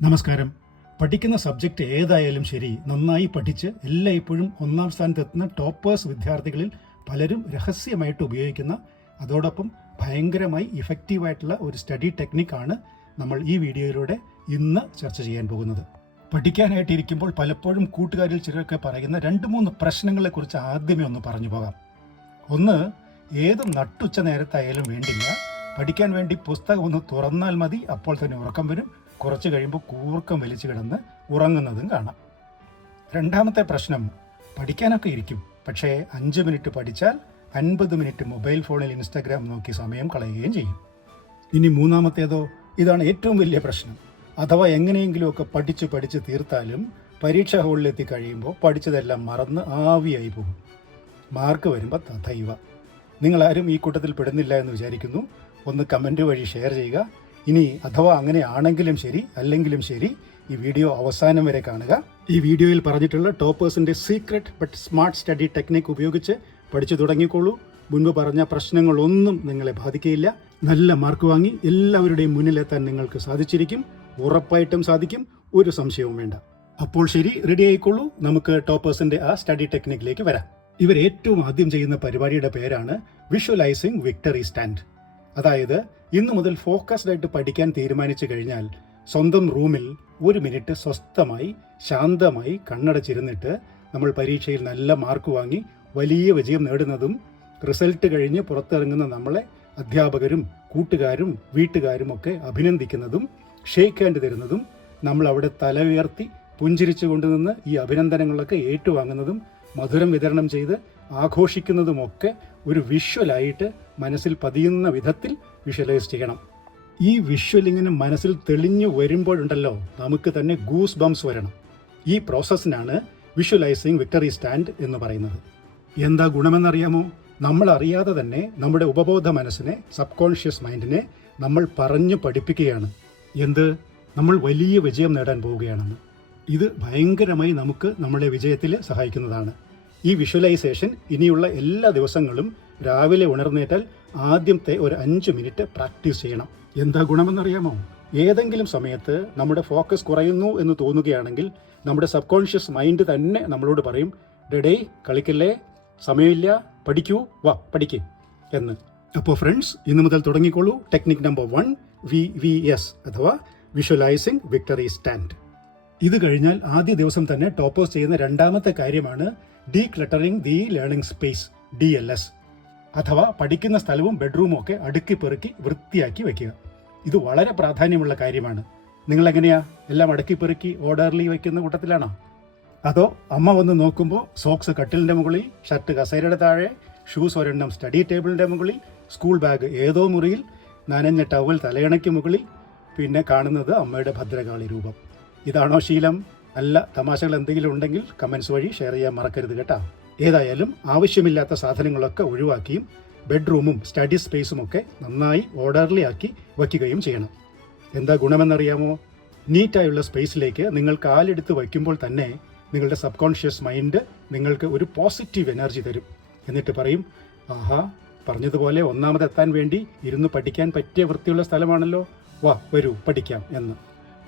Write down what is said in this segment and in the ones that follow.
നമസ്കാരം. പഠിക്കുന്ന സബ്ജക്റ്റ് ഏതായാലും ശരി, നന്നായി പഠിച്ച് എല്ലായ്പ്പോഴും ഒന്നാം സ്ഥാനത്തെത്തുന്ന ടോപ്പേഴ്സ് വിദ്യാർത്ഥികളിൽ പലരും രഹസ്യമായിട്ട് ഉപയോഗിക്കുന്ന, അതോടൊപ്പം ഭയങ്കരമായി ഇഫക്റ്റീവായിട്ടുള്ള ഒരു സ്റ്റഡി ടെക്നിക്കാണ് നമ്മൾ ഈ വീഡിയോയിലൂടെ ഇന്ന് ചർച്ച ചെയ്യാൻ പോകുന്നത്. പഠിക്കാനായിട്ടിരിക്കുമ്പോൾ പലപ്പോഴും കൂട്ടുകാരിൽ ചിലരൊക്കെ പറയുന്ന 2-3 പ്രശ്നങ്ങളെക്കുറിച്ച് ആദ്യമേ ഒന്ന് പറഞ്ഞു പോകാം. ഒന്ന്, ഏത് നട്ടുച്ച നേരത്തായാലും വേണ്ടില്ല, പഠിക്കാൻ വേണ്ടി പുസ്തകം ഒന്ന് തുറന്നാൽ മതി, അപ്പോൾ തന്നെ ഉറക്കം വരും. കുറച്ച് കഴിയുമ്പോൾ കൂർക്കം വലിച്ചു കിടന്ന് ഉറങ്ങുന്നതും കാണാം. രണ്ടാമത്തെ പ്രശ്നം, പഠിക്കാനൊക്കെ ഇരിക്കും, പക്ഷേ 5 മിനിറ്റ് പഠിച്ചാൽ 50 മിനിറ്റ് മൊബൈൽ ഫോണിൽ ഇൻസ്റ്റാഗ്രാം നോക്കി സമയം കളയുകയും ചെയ്യും. ഇനി മൂന്നാമത്തേതോ, ഇതാണ് ഏറ്റവും വലിയ പ്രശ്നം. അഥവാ എങ്ങനെയെങ്കിലുമൊക്കെ പഠിച്ച് തീർത്താലും പരീക്ഷാ ഹാളിലെത്തി കഴിയുമ്പോൾ പഠിച്ചതെല്ലാം മറന്ന് ആവിയായി പോകും. മാർക്ക് വരുമ്പോൾ തഥൈവ. നിങ്ങളാരും ഈ കൂട്ടത്തിൽ പെടുന്നില്ല എന്ന് വിചാരിക്കുന്നു. ഒന്ന് കമൻറ്റ് വഴി ഷെയർ ചെയ്യുക. ഇനി അഥവാ അങ്ങനെയാണെങ്കിലും ശരി, അല്ലെങ്കിലും ശരി, ഈ വീഡിയോ അവസാനം വരെ കാണുക. ഈ വീഡിയോയിൽ പറഞ്ഞിട്ടുള്ള ടോപ്പേഴ്സിൻ്റെ secret but smart study technique ഉപയോഗിച്ച് പഠിച്ചു തുടങ്ങിക്കോളൂ. മുൻപ് പറഞ്ഞ പ്രശ്നങ്ങളൊന്നും നിങ്ങളെ ബാധിക്കുകയില്ല. നല്ല മാർക്ക് വാങ്ങി എല്ലാവരുടെയും മുന്നിലെത്താൻ നിങ്ങൾക്ക് സാധിച്ചിരിക്കും. ഉറപ്പായിട്ടും സാധിക്കും, ഒരു സംശയവും വേണ്ട. അപ്പോൾ ശരി, റെഡി ആയിക്കോളൂ. നമുക്ക് ടോപ്പേഴ്സിൻ്റെ ആ സ്റ്റഡി ടെക്നിക്കിലേക്ക് വരാം. ഇവർ ഏറ്റവും ആദ്യം ചെയ്യുന്ന പരിപാടിയുടെ പേരാണ് വിഷ്വലൈസിങ് വിക്ടറി സ്റ്റാൻഡ്. അതായത്, ഇന്നു മുതൽ ഫോക്കസ്ഡ് ആയിട്ട് പഠിക്കാൻ തീരുമാനിച്ചു കഴിഞ്ഞാൽ സ്വന്തം റൂമിൽ 1 മിനിറ്റ് സ്വസ്ഥമായി ശാന്തമായി കണ്ണടച്ചിരുന്നിട്ട് നമ്മൾ പരീക്ഷയിൽ നല്ല മാർക്ക് വാങ്ങി വലിയ വിജയം നേടുന്നതും റിസൾട്ട് കഴിഞ്ഞ് പുറത്തിറങ്ങുന്ന നമ്മളെ അധ്യാപകരും കൂട്ടുകാരും വീട്ടുകാരും ഒക്കെ അഭിനന്ദിക്കുന്നതും ഷേക്ക് ഹാൻഡ് തരുന്നതും നമ്മൾ അവിടെ തല ഉയർത്തി പുഞ്ചിരിച്ചു കൊണ്ടുനിന്ന് ഈ അഭിനന്ദനങ്ങളൊക്കെ ഏറ്റുവാങ്ങുന്നതും മധുരം വിതരണം ചെയ്ത് ആഘോഷിക്കുന്നതുമൊക്കെ ഒരു വിഷ്വലായിട്ട് മനസ്സിൽ പതിയുന്ന വിധത്തിൽ വിഷ്വലൈസ് ചെയ്യണം. ഈ വിഷ്വലിങ്ങിന് മനസ്സിൽ തെളിഞ്ഞു വരുമ്പോഴുണ്ടല്ലോ, നമുക്ക് തന്നെ ഗൂസ് ബംസ് വരണം. ഈ പ്രോസസ്സിനാണ് വിഷ്വലൈസിങ് വിക്ടറി സ്റ്റാൻഡ് എന്ന് പറയുന്നത്. എന്താ ഗുണമെന്നറിയാമോ? നമ്മൾ അറിയാതെ തന്നെ നമ്മുടെ ഉപബോധ മനസ്സിനെ, സബ് കോൺഷ്യസ് മൈൻഡിനെ നമ്മൾ പറഞ്ഞു പഠിപ്പിക്കുകയാണ്. എന്ത്? നമ്മൾ വലിയ വിജയം നേടാൻ പോവുകയാണെന്ന്. ഇത് ഭയങ്കരമായി നമുക്ക് നമ്മളെ വിജയത്തിൽ സഹായിക്കുന്നതാണ്. ഈ വിഷ്വലൈസേഷൻ ഇനിയുള്ള എല്ലാ ദിവസങ്ങളും രാവിലെ ഉണർന്നേറ്റാൽ ആദ്യത്തെ ഒരു 5 മിനിറ്റ് പ്രാക്ടീസ് ചെയ്യണം. എന്താ ഗുണമെന്നറിയാമോ? ഏതെങ്കിലും സമയത്ത് നമ്മുടെ ഫോക്കസ് കുറയുന്നു എന്ന് തോന്നുകയാണെങ്കിൽ നമ്മുടെ സബ് കോൺഷ്യസ് മൈൻഡ് തന്നെ നമ്മളോട് പറയും, ഡേ കളിക്കല്ലേ, സമയമില്ല, പഠിക്കൂ, വാ പഠിക്കേ എന്ന്. അപ്പോൾ ഫ്രണ്ട്സ്, ഇന്നു മുതൽ തുടങ്ങിക്കോളൂ. ടെക്നിക് നമ്പർ 1, VVS അഥവാ വിഷ്വലൈസിങ് വിക്ടറി സ്റ്റാൻഡ്. ഇത് കഴിഞ്ഞാൽ ആദ്യ ദിവസം തന്നെ ടോപ്പേഴ്സ് ചെയ്യുന്ന രണ്ടാമത്തെ കാര്യമാണ് decluttering the learning space, DLS. അഥവാ പഠിക്കുന്ന സ്ഥലവും ബെഡ്റൂമും ഒക്കെ അടുക്കി പെറുക്കി വൃത്തിയാക്കി വയ്ക്കുക. ഇത് വളരെ പ്രാധാന്യമുള്ള കാര്യമാണ്. നിങ്ങളെങ്ങനെയാ എല്ലാം അടുക്കി പെറുക്കി ഓർഡർലി വയ്ക്കുന്ന കൂട്ടത്തിലാണോ? അതോ അമ്മ വന്ന് നോക്കുമ്പോൾ സോക്സ് കട്ടിലിൻ്റെ മുകളിൽ, ഷർട്ട് കസേരയുടെ താഴെ, ഷൂസ് ഒരെണ്ണം സ്റ്റഡി ടേബിളിൻ്റെ മുകളിൽ, സ്കൂൾ ബാഗ് ഏതോ മുറിയിൽ, നനഞ്ഞ ടവൽ തലയണയ്ക്ക് മുകളിൽ, പിന്നെ കാണുന്നത് അമ്മയുടെ ഭദ്രകാളി രൂപം. ഇതാണോ ശീലം? അല്ല, തമാശകൾ എന്തെങ്കിലും ഉണ്ടെങ്കിൽ കമൻസ് വഴി ഷെയർ ചെയ്യാൻ മറക്കരുത് കേട്ടോ. ഏതായാലും ആവശ്യമില്ലാത്ത സാധനങ്ങളൊക്കെ ഒഴിവാക്കിയും ബെഡ്റൂമും സ്റ്റഡി സ്പേസും ഒക്കെ നന്നായി ഓർഡർലി ആക്കി വയ്ക്കുകയും ചെയ്യണം. എന്താ ഗുണമെന്നറിയാമോ? നീറ്റായുള്ള സ്പേസിലേക്ക് നിങ്ങൾ കാലെടുത്ത് വയ്ക്കുമ്പോൾ തന്നെ നിങ്ങളുടെ സബ് കോൺഷ്യസ് മൈൻഡ് നിങ്ങൾക്ക് ഒരു പോസിറ്റീവ് എനർജി തരും. എന്നിട്ട് പറയും, ആഹാ, പറഞ്ഞതുപോലെ ഒന്നാമതെത്താൻ വേണ്ടി ഇരുന്ന് പഠിക്കാൻ പറ്റിയ വൃത്തിയുള്ള സ്ഥലമാണല്ലോ, വാ വരൂ പഠിക്കാം എന്ന്.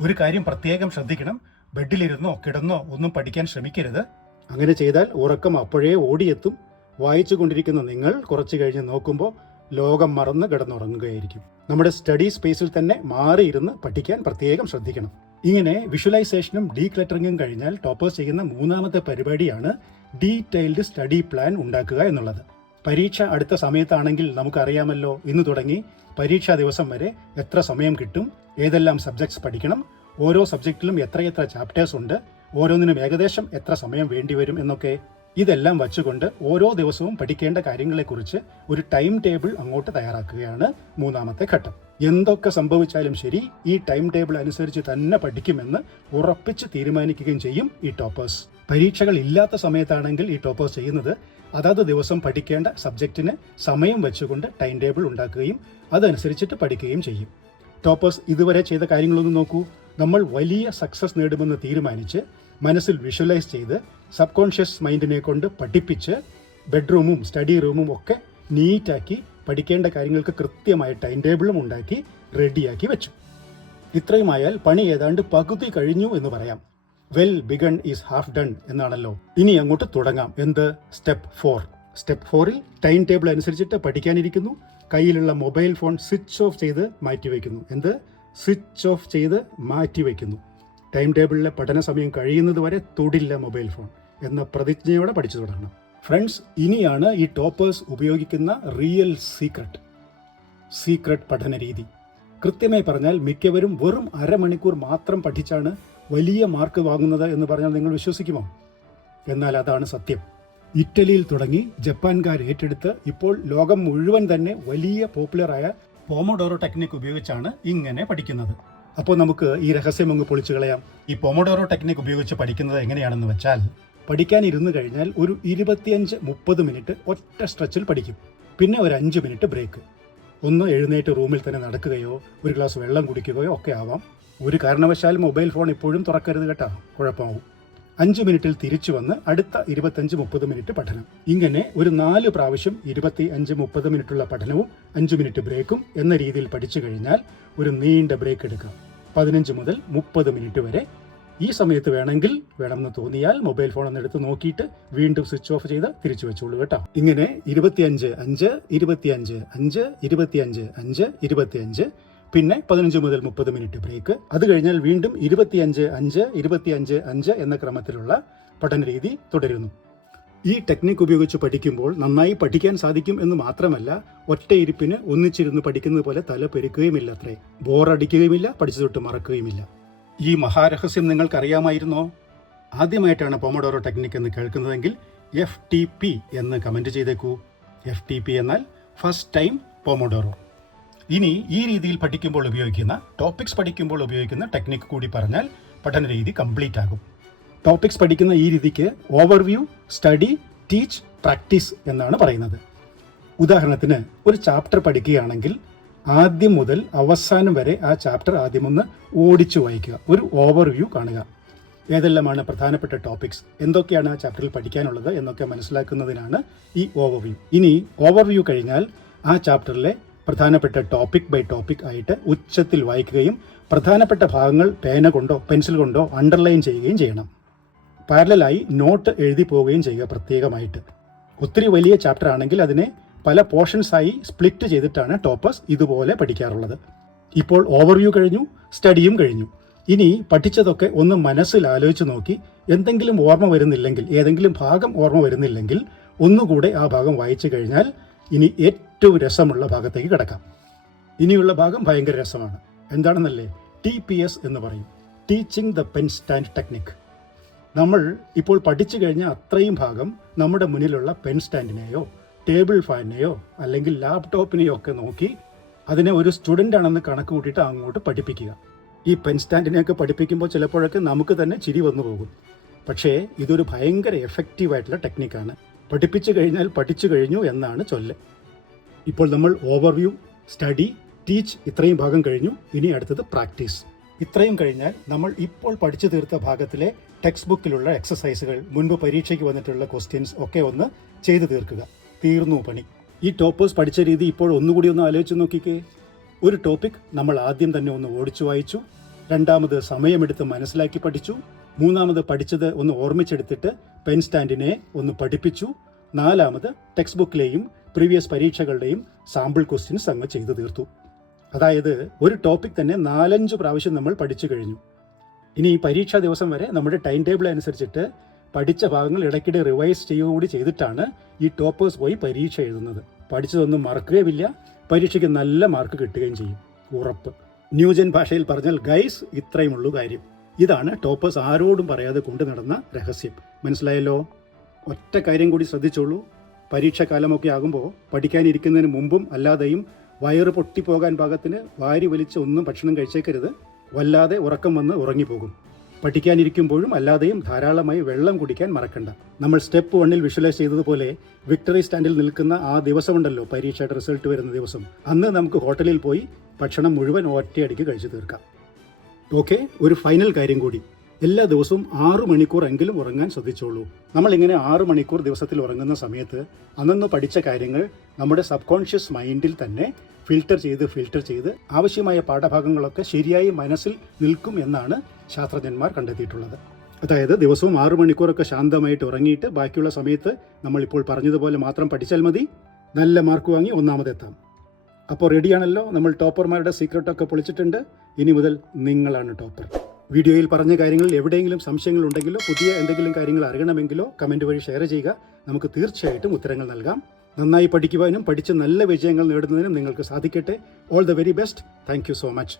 ഒരു കാര്യം പ്രത്യേകം ശ്രദ്ധിക്കണം, ബെഡിലിരുന്നോ കിടന്നോ ഒന്നും പഠിക്കാൻ ശ്രമിക്കരുത്. അങ്ങനെ ചെയ്താൽ ഉറക്കം അപ്പോഴേ ഓടിയെത്തും. വായിച്ചു കൊണ്ടിരിക്കുന്ന നിങ്ങൾ കുറച്ച് കഴിഞ്ഞ് നോക്കുമ്പോൾ ലോകം മറന്ന് കിടന്നുറങ്ങുകയായിരിക്കും. നമ്മുടെ സ്റ്റഡി സ്പേസിൽ തന്നെ മാറിയിരുന്ന് പഠിക്കാൻ പ്രത്യേകം ശ്രദ്ധിക്കണം. ഇങ്ങനെ വിഷ്വലൈസേഷനും ഡീക്ലറ്ററിങ്ങും കഴിഞ്ഞാൽ ടോപ്പേഴ്സ് ചെയ്യുന്ന മൂന്നാമത്തെ പരിപാടിയാണ് ഡീറ്റെയിൽഡ് സ്റ്റഡി പ്ലാൻ ഉണ്ടാക്കുക എന്നുള്ളത്. പരീക്ഷ അടുത്ത സമയത്താണെങ്കിൽ നമുക്കറിയാമല്ലോ, ഇന്ന് തുടങ്ങി പരീക്ഷാ ദിവസം വരെ എത്ര സമയം കിട്ടും, ഏതെല്ലാം സബ്ജക്ട്സ് പഠിക്കണം, ഓരോ സബ്ജക്റ്റിലും എത്രയെത്ര ചാപ്റ്റേഴ്സ് ഉണ്ട്, ഓരോന്നിനും ഏകദേശം എത്ര സമയം വേണ്ടിവരും എന്നൊക്കെ. ഇതെല്ലാം വച്ചുകൊണ്ട് ഓരോ ദിവസവും പഠിക്കേണ്ട കാര്യങ്ങളെക്കുറിച്ച് ഒരു ടൈം ടേബിൾ അങ്ങോട്ട് തയ്യാറാക്കുകയാണ് മൂന്നാമത്തെ ഘട്ടം. എന്തൊക്കെ സംഭവിച്ചാലും ശരി, ഈ ടൈം ടേബിൾ അനുസരിച്ച് തന്നെ പഠിക്കുമെന്ന് ഉറപ്പിച്ച് തീരുമാനിക്കുകയും ചെയ്യും ഈ ടോപ്പേഴ്സ്. പരീക്ഷകൾ ഇല്ലാത്ത സമയത്താണെങ്കിൽ ഈ ടോപ്പേഴ്സ് ചെയ്യുന്നത് അതാത് ദിവസം പഠിക്കേണ്ട സബ്ജക്റ്റിന് സമയം വെച്ചുകൊണ്ട് ടൈം ടേബിൾ ഉണ്ടാക്കുകയും അതനുസരിച്ചിട്ട് പഠിക്കുകയും ചെയ്യും. ടോപ്പേഴ്സ് ഇതുവരെ ചെയ്ത കാര്യങ്ങളൊന്നും നോക്കൂ. നമ്മൾ വലിയ സക്സസ് നേടുമെന്ന് തീരുമാനിച്ച് മനസ്സിൽ വിഷ്വലൈസ് ചെയ്ത് സബ് കോൺഷ്യസ് മൈൻഡിനെ കൊണ്ട് പഠിപ്പിച്ച് ബെഡ്റൂമും സ്റ്റഡി റൂമും ഒക്കെ നീറ്റാക്കി പഠിക്കേണ്ട കാര്യങ്ങൾക്ക് കൃത്യമായ ടൈം ടേബിളും ഉണ്ടാക്കി റെഡിയാക്കി വെച്ചു. ഇത്രയുമായാൽ പണി ഏതാണ്ട് പകുതി കഴിഞ്ഞു എന്ന് പറയാം. Well begun is half done എന്നാണല്ലോ. ഇനി അങ്ങോട്ട് തുടങ്ങാം. എന്ത്? സ്റ്റെപ്പ് 4. സ്റ്റെപ്പ് 4ൽ ടൈം ടേബിൾ അനുസരിച്ചിട്ട് പഠിക്കാനിരിക്കുന്നു. കയ്യിലുള്ള മൊബൈൽ ഫോൺ സ്വിച്ച് ഓഫ് ചെയ്ത് മാറ്റിവെക്കുന്നു. എന്ത്? സ്വിച്ച് ഓഫ് ചെയ്ത് മാറ്റിവെക്കുന്നു. ടൈം ടേബിളിലെ പഠന സമയം കഴിയുന്നത് വരെ തൊടില്ല മൊബൈൽ ഫോൺ എന്ന പ്രതിജ്ഞയോടെ പഠിച്ചു തുടങ്ങണം. ഫ്രണ്ട്സ്, ഇനിയാണ് ഈ ടോപ്പേഴ്സ് ഉപയോഗിക്കുന്ന റിയൽ സീക്രട്ട് പഠന രീതി. കൃത്യമായി പറഞ്ഞാൽ മിക്കവരും വെറും അരമണിക്കൂർ മാത്രം പഠിച്ചാണ് വലിയ മാർക്ക് വാങ്ങുന്നത് എന്ന് പറഞ്ഞാൽ നിങ്ങൾ വിശ്വസിക്കുമോ? എന്നാൽ അതാണ് സത്യം. ഇറ്റലിയിൽ തുടങ്ങി ജപ്പാൻകാർ ഏറ്റെടുത്ത് ഇപ്പോൾ ലോകം മുഴുവൻ തന്നെ വലിയ പോപ്പുലറായ പോമോഡോറോ ടെക്നിക് ഉപയോഗിച്ചാണ് ഇങ്ങനെ പഠിക്കുന്നത്. അപ്പോൾ നമുക്ക് ഈ രഹസ്യം അങ്ങ് പൊളിച്ചു കളയാം. ഈ പോമോഡോറോ ടെക്നിക് ഉപയോഗിച്ച് പഠിക്കുന്നത് എങ്ങനെയാണെന്ന് വെച്ചാൽ, പഠിക്കാൻ ഇരുന്ന് കഴിഞ്ഞാൽ ഒരു 25-30 മിനിറ്റ് ഒറ്റ സ്ട്രെച്ചിൽ പഠിക്കും. പിന്നെ ഒരു 5 മിനിറ്റ് ബ്രേക്ക്. ഒന്ന് എഴുന്നേറ്റ് റൂമിൽ തന്നെ നടക്കുകയോ ഒരു ഗ്ലാസ് വെള്ളം കുടിക്കുകയോ ഒക്കെ ആവാം. ഒരു കാരണവശാലും മൊബൈൽ ഫോൺ ഇപ്പോഴും തുറക്കരുത് കേട്ടോ, കുഴപ്പമാവും. 5 മിനിറ്റിൽ തിരിച്ചു വന്ന് അടുത്ത 25-30 മിനിറ്റ് പഠനം. ഇങ്ങനെ ഒരു 4 പ്രാവശ്യം 25-30 മിനിറ്റുള്ള പഠനവും 5 മിനിറ്റ് ബ്രേക്കും എന്ന രീതിയിൽ പഠിച്ചു കഴിഞ്ഞാൽ ഒരു നീണ്ട ബ്രേക്ക് എടുക്കാം. 15 മുതൽ 30 മിനിറ്റ് വരെ. ഈ സമയത്ത് വേണമെന്ന് തോന്നിയാൽ മൊബൈൽ ഫോൺ ഒന്ന് എടുത്ത് നോക്കിയിട്ട് വീണ്ടും സ്വിച്ച് ഓഫ് ചെയ്ത് തിരിച്ചു വെച്ചോളൂ കേട്ടോ. ഇങ്ങനെ 25-5, 25-5, 25-5, 25, പിന്നെ 15 മുതൽ 30 മിനിറ്റ് ബ്രേക്ക്. അത് കഴിഞ്ഞാൽ വീണ്ടും 25-5, 25-5 എന്ന ക്രമത്തിലുള്ള പഠന രീതി തുടരുന്നു. ഈ ടെക്നിക്ക് ഉപയോഗിച്ച് പഠിക്കുമ്പോൾ നന്നായി പഠിക്കാൻ സാധിക്കും എന്ന് മാത്രമല്ല, ഒറ്റയിരിപ്പിന് ഒന്നിച്ചിരുന്ന് പഠിക്കുന്നത് പോലെ തല പെരുക്കുകയുമില്ല, അത്രേ ബോറടിക്കുകയുമില്ല, പഠിച്ചു തൊട്ട് മറക്കുകയുമില്ല. ഈ മഹാരഹസ്യം നിങ്ങൾക്കറിയാമായിരുന്നോ? ആദ്യമായിട്ടാണ് പോമോഡോറോ ടെക്നിക്ക് എന്ന് കേൾക്കുന്നതെങ്കിൽ FTP എന്ന് കമൻറ്റ് ചെയ്തേക്കൂ. FTP എന്നാൽ ഫസ്റ്റ് ടൈം പോമോഡോറോ. ഇനി ഈ രീതിയിൽ പഠിക്കുമ്പോൾ ഉപയോഗിക്കുന്ന ടെക്നിക്ക് കൂടി പറഞ്ഞാൽ പഠന രീതി കംപ്ലീറ്റ് ആകും. ടോപ്പിക്സ് പഠിക്കുന്ന ഈ രീതിക്ക് ഓവർവ്യൂ, സ്റ്റഡി, ടീച്ച്, പ്രാക്ടീസ് എന്നാണ് പറയുന്നത്. ഉദാഹരണത്തിന് ഒരു ചാപ്റ്റർ പഠിക്കുകയാണെങ്കിൽ ആദ്യം മുതൽ അവസാനം വരെ ആ ചാപ്റ്റർ ആദ്യമൊന്ന് ഓടിച്ചു വായിക്കുക, ഒരു ഓവർവ്യൂ കാണുക. ഏതെല്ലാമാണ് പ്രധാനപ്പെട്ട ടോപ്പിക്സ്, എന്തൊക്കെയാണ് ആ ചാപ്റ്ററിൽ പഠിക്കാനുള്ളത് എന്നൊക്കെ മനസ്സിലാക്കുന്നതിനാണ് ഈ ഓവർവ്യൂ. ഇനി ഓവർവ്യൂ കഴിഞ്ഞാൽ ആ ചാപ്റ്ററിലെ പ്രധാനപ്പെട്ട ടോപ്പിക് ബൈ ടോപ്പിക് ആയിട്ട് ഉച്ചത്തിൽ വായിക്കുകയും പ്രധാനപ്പെട്ട ഭാഗങ്ങൾ പേന കൊണ്ടോ പെൻസിൽ കൊണ്ടോ അണ്ടർലൈൻ ചെയ്യുകയും ചെയ്യണം. പാരലലായി നോട്ട് എഴുതി പോവുകയും ചെയ്യുക പ്രത്യേകമായിട്ട്. ഒത്തിരി വലിയ ചാപ്റ്റർ ആണെങ്കിൽ അതിനെ പല പോർഷൻസായി സ്പ്ലിറ്റ് ചെയ്തിട്ടാണ് ടോപ്പേഴ്സ് ഇതുപോലെ പഠിക്കാറുള്ളത്. ഇപ്പോൾ ഓവർവ്യൂ കഴിഞ്ഞു, സ്റ്റഡിയും കഴിഞ്ഞു. ഇനി പഠിച്ചതൊക്കെ ഒന്ന് മനസ്സിൽ ആലോചിച്ച് നോക്കി എന്തെങ്കിലും ഓർമ്മ വരുന്നില്ലെങ്കിൽ, ഏതെങ്കിലും ഭാഗം ഓർമ്മ വരുന്നില്ലെങ്കിൽ ഒന്നുകൂടെ ആ ഭാഗം വായിച്ചു കഴിഞ്ഞാൽ ഇനി ഏറ്റവും രസമുള്ള ഭാഗത്തേക്ക് കിടക്കാം. ഇനിയുള്ള ഭാഗം ഭയങ്കര രസമാണ്. എന്താണെന്നല്ലേ? TPS എന്ന് പറയും, teaching the pen stand technique. നമ്മൾ ഇപ്പോൾ പഠിച്ചു കഴിഞ്ഞ അത്രയും ഭാഗം നമ്മുടെ മുന്നിലുള്ള പെൻ സ്റ്റാൻഡിനെയോ ടേബിൾ ഫാനിനെയോ അല്ലെങ്കിൽ ലാപ്ടോപ്പിനെയോ ഒക്കെ നോക്കി അതിനെ ഒരു സ്റ്റുഡൻ്റ് ആണെന്ന് കണക്ക് കൂട്ടിയിട്ട് അങ്ങോട്ട് പഠിപ്പിക്കുക. ഈ പെൻ സ്റ്റാൻഡിനെയൊക്കെ പഠിപ്പിക്കുമ്പോൾ ചിലപ്പോഴൊക്കെ നമുക്ക് തന്നെ ചിരി വന്നു പോകും. പക്ഷേ ഇതൊരു ഭയങ്കര എഫക്റ്റീവായിട്ടുള്ള ടെക്നിക്കാണ്. പഠിപ്പിച്ചു കഴിഞ്ഞാൽ പഠിച്ചു കഴിഞ്ഞു എന്നാണ് ചൊല്ല്. ഇപ്പോൾ നമ്മൾ ഓവർവ്യൂ, സ്റ്റഡി, ടീച്ച് ഇത്രയും ഭാഗം കഴിഞ്ഞു. ഇനി അടുത്തത് പ്രാക്ടീസ്. ഇത്രയും കഴിഞ്ഞാൽ നമ്മൾ ഇപ്പോൾ പഠിച്ചു തീർത്ത ഭാഗത്തിലെ ടെക്സ്റ്റ് ബുക്കിലുള്ള എക്സസൈസുകൾ, മുൻപ് പരീക്ഷയ്ക്ക് വന്നിട്ടുള്ള ക്വസ്റ്റ്യൻസ് ഒക്കെ ഒന്ന് ചെയ്തു തീർക്കുക. തീർന്നു പണി. ഈ ടോപ്പേഴ്സ് പഠിച്ച രീതി ഇപ്പോൾ ഒന്നുകൂടി ഒന്ന് ആലോചിച്ച് നോക്കിക്കേ. ഒരു ടോപ്പിക് നമ്മൾ ആദ്യം തന്നെ ഒന്ന് ഓടിച്ചു വായിച്ചു, രണ്ടാമത് സമയമെടുത്ത് മനസ്സിലാക്കി പഠിച്ചു, മൂന്നാമത് പഠിച്ചത് ഒന്ന് ഓർമ്മിച്ചെടുത്തിട്ട് പെൻ സ്റ്റാൻഡിനെ ഒന്ന് പഠിപ്പിച്ചു, നാലാമത് ടെക്സ്റ്റ് ബുക്കിലെയും പ്രീവിയസ് പരീക്ഷകളുടെയും സാമ്പിൾ ക്വസ്റ്റ്യൻസ് അങ്ങ് ചെയ്തു തീർത്തു. അതായത് ഒരു ടോപ്പിക് തന്നെ 4-5 പ്രാവശ്യം നമ്മൾ പഠിച്ചു കഴിഞ്ഞു. ഇനി ഈ പരീക്ഷാ ദിവസം വരെ നമ്മുടെ ടൈം ടേബിൾ അനുസരിച്ചിട്ട് പഠിച്ച ഭാഗങ്ങൾ ഇടയ്ക്കിടെ റിവൈസ് ചെയ്യുകൂടി ചെയ്തിട്ടാണ് ഈ ടോപ്പേഴ്സ് പോയി പരീക്ഷ എഴുതുന്നത്. പഠിച്ചതൊന്നും മറക്കുകയുമില്ല, പരീക്ഷയ്ക്ക് നല്ല മാർക്ക് കിട്ടുകയും ചെയ്യും, ഉറപ്പ്. ന്യൂജൻ ഭാഷയിൽ പറഞ്ഞാൽ ഗൈസ്, ഇത്രയുമുള്ളൂ കാര്യം. ഇതാണ് ടോപ്പേഴ്സ് ആരോടും പറയാതെ കൊണ്ടു നടന്ന രഹസ്യം. മനസ്സിലായല്ലോ? ഒറ്റ കാര്യം കൂടി ശ്രദ്ധിച്ചോളൂ. പരീക്ഷാകാലമൊക്കെ ആകുമ്പോൾ പഠിക്കാനിരിക്കുന്നതിന് മുമ്പും അല്ലാതെയും വയറ് പൊട്ടിപ്പോകാൻ പാകത്തിന് വാരി വലിച്ച് ഒന്നും ഭക്ഷണം കഴിച്ചേക്കരുത്. വല്ലാതെ ഉറക്കം വന്ന് ഉറങ്ങിപ്പോകും. പഠിക്കാനിരിക്കുമ്പോഴും അല്ലാതെയും ധാരാളമായി വെള്ളം കുടിക്കാൻ മറക്കണ്ട. നമ്മൾ സ്റ്റെപ്പ് 1 വിഷ്വലൈസ് ചെയ്തതുപോലെ വിക്ടറി സ്റ്റാൻഡിൽ നിൽക്കുന്ന ആ ദിവസമുണ്ടല്ലോ, പരീക്ഷയുടെ റിസൾട്ട് വരുന്ന ദിവസം, അന്ന് നമുക്ക് ഹോട്ടലിൽ പോയി ഭക്ഷണം മുഴുവൻ ഒറ്റയടിക്ക് കഴിച്ചു തീർക്കാം. ഓക്കെ, ഒരു ഫൈനൽ കാര്യം കൂടി. എല്ലാ ദിവസവും 6 മണിക്കൂറെങ്കിലും ഉറങ്ങാൻ ശ്രദ്ധിച്ചോളൂ. നമ്മളിങ്ങനെ 6 മണിക്കൂർ ദിവസത്തിൽ ഉറങ്ങുന്ന സമയത്ത് അന്നന്ന് പഠിച്ച കാര്യങ്ങൾ നമ്മുടെ സബ് കോൺഷ്യസ് മൈൻഡിൽ തന്നെ ഫിൽട്ടർ ചെയ്ത് ആവശ്യമായ പാഠഭാഗങ്ങളൊക്കെ ശരിയായി മനസ്സിൽ നിൽക്കും എന്നാണ് ശാസ്ത്രജ്ഞന്മാർ കണ്ടെത്തിയിട്ടുള്ളത്. അതായത് ദിവസവും 6 മണിക്കൂറൊക്കെ ശാന്തമായിട്ട് ഉറങ്ങിയിട്ട് ബാക്കിയുള്ള സമയത്ത് നമ്മളിപ്പോൾ പറഞ്ഞതുപോലെ മാത്രം പഠിച്ചാൽ മതി, നല്ല മാർക്ക് വാങ്ങി ഒന്നാമതെത്താം. അപ്പോൾ റെഡിയാണല്ലോ, നമ്മൾ ടോപ്പർമാരുടെ സീക്രട്ടൊക്കെ പൊളിച്ചിട്ടുണ്ട്. ഇനി മുതൽ നിങ്ങളാണ് ടോപ്പർ. വീഡിയോയിൽ പറഞ്ഞ കാര്യങ്ങളിൽ എവിടെയെങ്കിലും സംശയങ്ങൾ ഉണ്ടെങ്കിലോ പുതിയ എന്തെങ്കിലും കാര്യങ്ങൾ അറിയണമെങ്കിലോ കമൻറ്റ് വഴി ഷെയർ ചെയ്യുക. നമുക്ക് തീർച്ചയായിട്ടും ഉത്തരങ്ങൾ നൽകാം. നന്നായി പഠിക്കുവാനും പഠിച്ച് നല്ല വിജയങ്ങൾ നേടുന്നതിനും നിങ്ങൾക്ക് സാധിക്കട്ടെ. All the very best. Thank you so much.